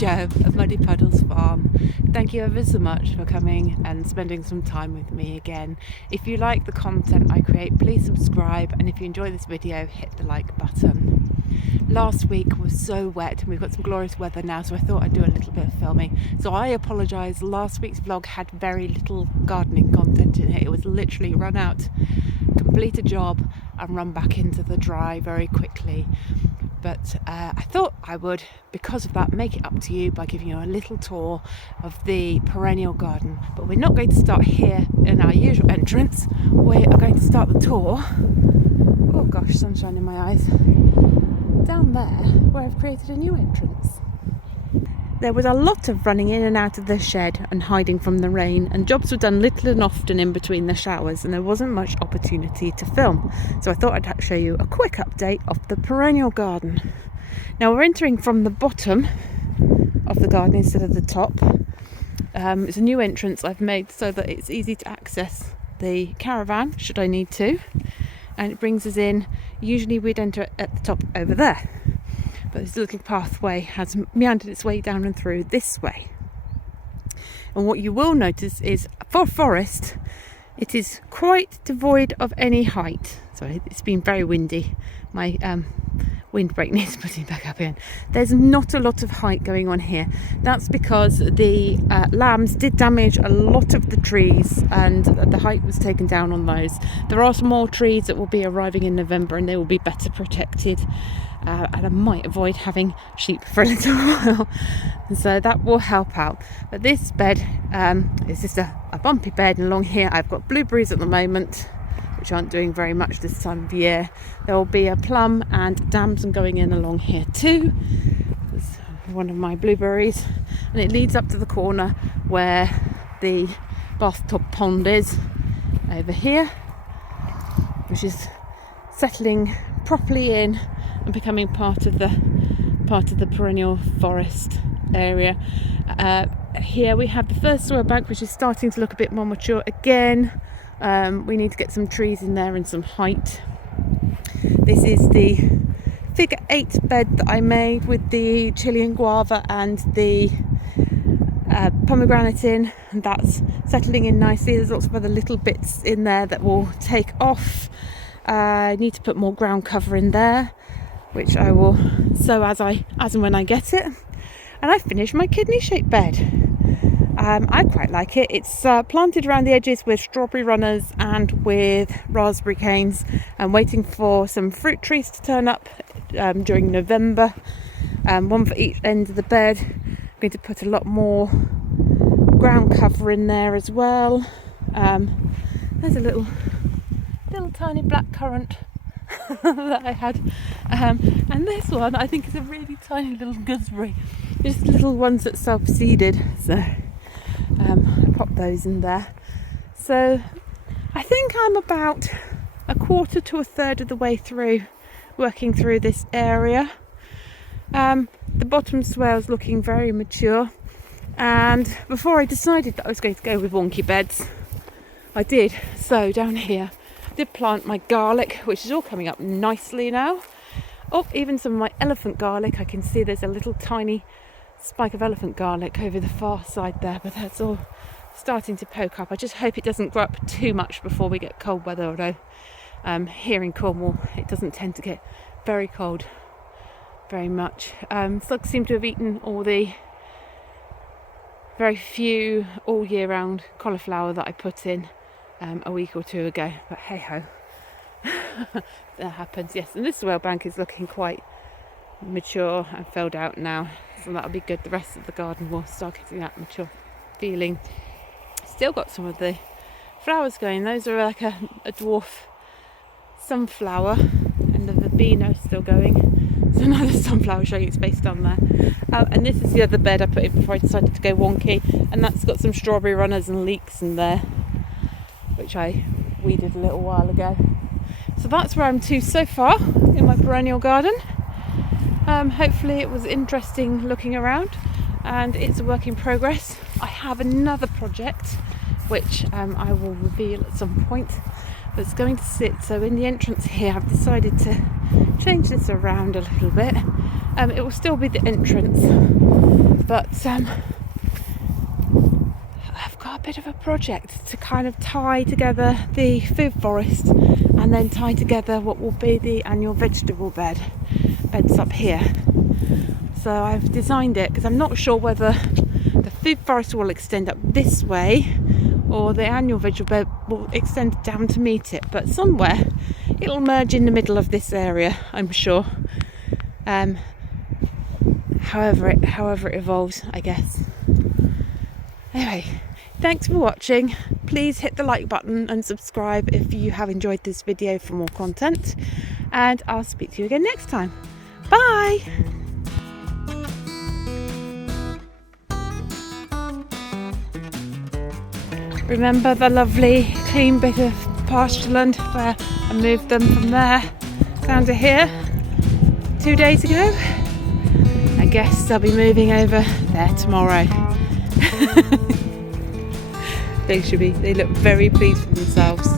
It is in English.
Jo of Muddy Puddles Farm. Thank you ever so much for coming and spending some time with me again. If you like the content I create, please subscribe, and if you enjoy this video, hit the like button. Last week was so wet and we've got some glorious weather now, so I thought I'd do a little bit of filming. So I apologise, last week's vlog had very little gardening content in it. It was literally run out, complete a job and run back into the dry very quickly. But I thought I would, because of that, make it up to you by giving you a little tour of the perennial garden. But we're not going to start here in our usual entrance. We are going to start the tour, oh gosh, sunshine in my eyes, down there where I've created a new entrance. There was a lot of running in and out of the shed and hiding from the rain, and jobs were done little and often in between the showers, and there wasn't much opportunity to film. So I thought I'd show you a quick update of the perennial garden. Now we're entering from the bottom of the garden instead of the top. It's a new entrance I've made so that it's easy to access the caravan should I need to, and it brings us in. Usually we'd enter at the top over there, but this little pathway has meandered its way down and through this way. And what you will notice is, for forest, it is quite devoid of any height. Sorry, it's been very windy. My windbreak needs putting back up again. There's not a lot of height going on here. That's because the lambs did damage a lot of the trees, and the height was taken down on those. There are some more trees that will be arriving in November, and they will be better protected. And I might avoid having sheep for a little while, and so that will help out. But this bed is just a bumpy bed, and along here I've got blueberries at the moment, which aren't doing very much this time of year. There will be a plum and damson going in along here too. There's one of my blueberries, and it leads up to the corner where the bathtub pond is over here, which is settling properly in and becoming part of the perennial forest area. Here we have the first soil bank, which is starting to look a bit more mature again. We need to get some trees in there and some height. This is the figure 8 bed that I made with the Chilean guava and the pomegranate in, and that's settling in nicely. There's lots of other little bits in there that will take off. I need to put more ground cover in there, which I will sow as and when I get it. And I finished my kidney-shaped bed. I quite like it. It's planted around the edges with strawberry runners and with raspberry canes. I'm waiting for some fruit trees to turn up during November. One for each end of the bed. I'm going to put a lot more ground cover in there as well. There's a little tiny black currant that I had, and this one I think is a really tiny little gooseberry, just little ones that self-seeded, so I pop those in there. So I think I'm about a quarter to a third of the way through working through this area. The bottom swale's looking very mature, and before I decided that I was going to go with wonky beds, I did so down here. Did plant my garlic, which is all coming up nicely now. Oh, even some of my elephant garlic. I can see there's a little tiny spike of elephant garlic over the far side there, but that's all starting to poke up. I just hope it doesn't grow up too much before we get cold weather, although here in Cornwall it doesn't tend to get very cold very much. Slugs seem to have eaten all the very few all year round cauliflower that I put in a week or two ago, but hey ho. That happens. Yes, and this soil bank is looking quite mature and filled out now, so that'll be good. The rest of the garden will start getting that mature feeling. Still got some of the flowers going. Those are like a dwarf sunflower, and the verbena is still going. So another sunflower showing its face down there. And this is the other bed I put in before I decided to go wonky, and that's got some strawberry runners and leeks in there, which I weeded a little while ago. So that's where I'm to so far in my perennial garden. Hopefully it was interesting looking around, and it's a work in progress. I have another project which I will reveal at some point, that's going to sit. So in the entrance here I've decided to change this around a little bit It will still be the entrance, but I've got a bit of a project to kind of tie together the food forest and then tie together what will be the annual vegetable beds up here. So I've designed it because I'm not sure whether the food forest will extend up this way or the annual vegetable bed will extend down to meet it, but somewhere it'll merge in the middle of this area, I'm sure. However it evolves, I guess. Anyway, thanks for watching. Please hit the like button and subscribe if you have enjoyed this video for more content, and I'll speak to you again next time. Bye! Remember the lovely clean bit of pastureland where I moved them from there down to here 2 days ago? I guess they'll be moving over there tomorrow. They look very pleased with themselves.